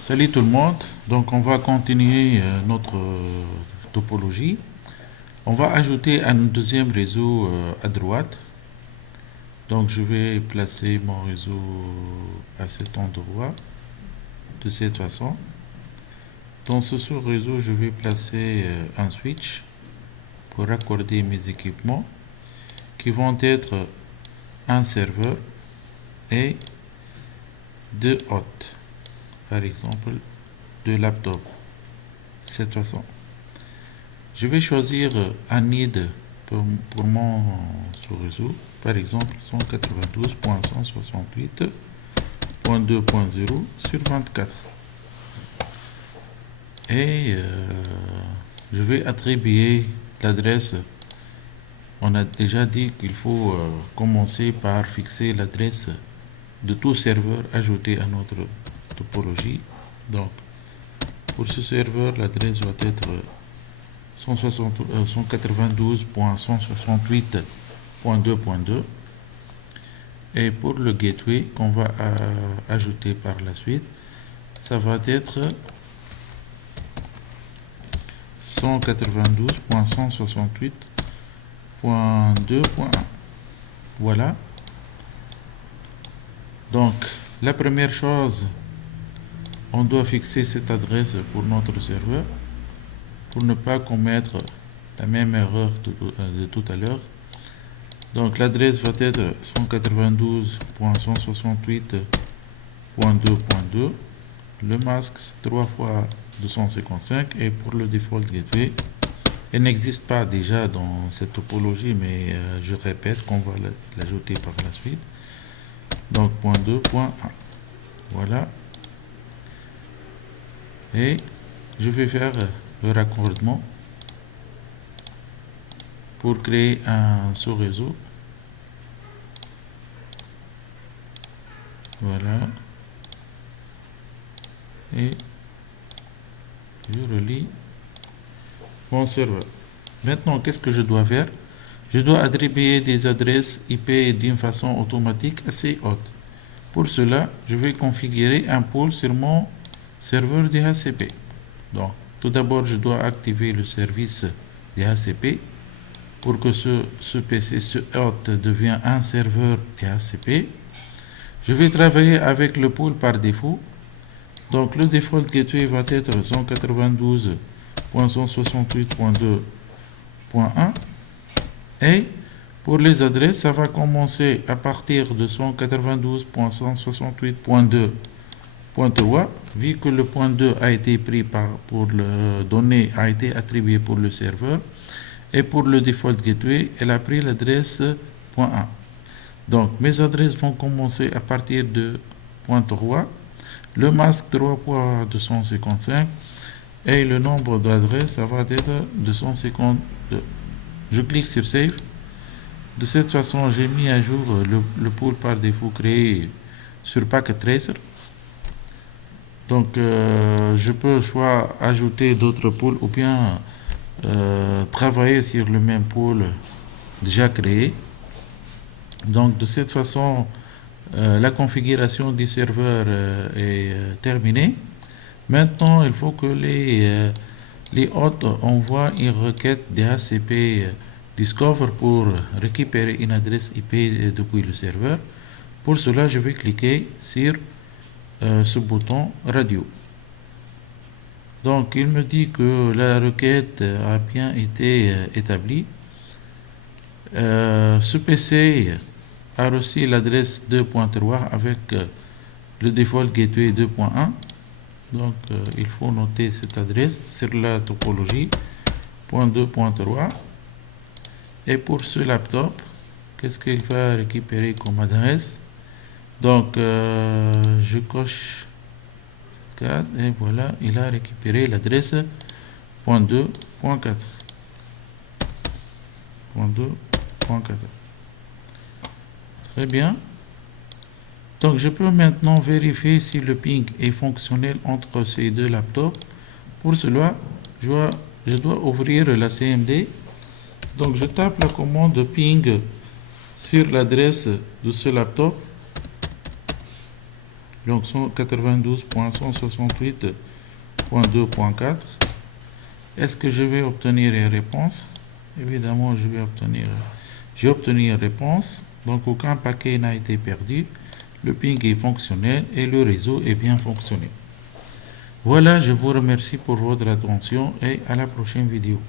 Salut tout le monde. Donc on va continuer notre topologie. On va ajouter un deuxième réseau à droite. Donc je vais placer mon réseau à cet endroit de cette façon. Dans ce sous-réseau, je vais placer un switch pour raccorder mes équipements qui vont être un serveur et deux hôtes, par exemple deux laptops. De cette façon. Je vais choisir un NID pour mon sous-réseau, par exemple 192.168.2.0 sur 24. Et je vais attribuer l'adresse. On a déjà dit qu'il faut commencer par fixer l'adresse de tout serveur ajouté à notre topologie. Donc, pour ce serveur, l'adresse doit être 192.168.2.2 et pour le gateway qu'on va ajouter par la suite, ça va être 192.168.2.1. Voilà. Donc, la première chose, on doit fixer cette adresse pour notre serveur pour ne pas commettre la même erreur de tout à l'heure. Donc l'adresse va être 192.168.2.2, le masque 3 fois 255 et pour le default gateway, elle n'existe pas déjà dans cette topologie, mais je répète qu'on va l'ajouter par la suite. Donc .2.1, voilà. Et je vais faire le raccordement pour créer un sous-réseau. Voilà. Et je relie mon serveur. Maintenant, qu'est-ce que je dois faire? Je dois attribuer des adresses IP d'une façon automatique assez haute. Pour cela, je vais configurer un pool sur mon serveur DHCP. Donc, tout d'abord, je dois activer le service DHCP pour que ce PC, ce hôte devienne un serveur DHCP. Je vais travailler avec le pool par défaut. Donc, le default gateway va être 192.168.2.1 et pour les adresses, ça va commencer à partir de 192.168.2.3 vu que le point 2 a été pris pour le données a été attribué pour le serveur et pour le default gateway, elle a pris l'adresse .1. Donc mes adresses vont commencer à partir de .3, le masque 3.255 et le nombre d'adresses ça va être 252. Je clique sur Save. De cette façon, j'ai mis à jour le pool par défaut créé sur Packet Tracer. Donc, je peux soit ajouter d'autres pools ou bien travailler sur le même pool déjà créé. Donc, de cette façon, la configuration du serveur est terminée. Maintenant, il faut que les hôtes envoient une requête DHCP Discover pour récupérer une adresse IP depuis le serveur. Pour cela, je vais cliquer sur ce bouton radio. Donc, il me dit que la requête a bien été établie. Ce PC a reçu l'adresse 2.3 avec le default gateway 2.1. Donc, il faut noter cette adresse sur la topologie .2.3. Et pour ce laptop, qu'est-ce qu'il va récupérer comme adresse? Donc, je coche 4 et voilà, il a récupéré l'adresse .2.4. Très bien. Donc, je peux maintenant vérifier si le ping est fonctionnel entre ces deux laptops. Pour cela, je dois ouvrir la CMD. Donc, je tape la commande ping sur l'adresse de ce laptop. Donc 192.168.2.4. Est-ce que je vais obtenir une réponse? Évidemment, j'ai obtenu une réponse. Donc aucun paquet n'a été perdu. Le ping est fonctionnel et le réseau est bien fonctionné. Voilà, je vous remercie pour votre attention et à la prochaine vidéo.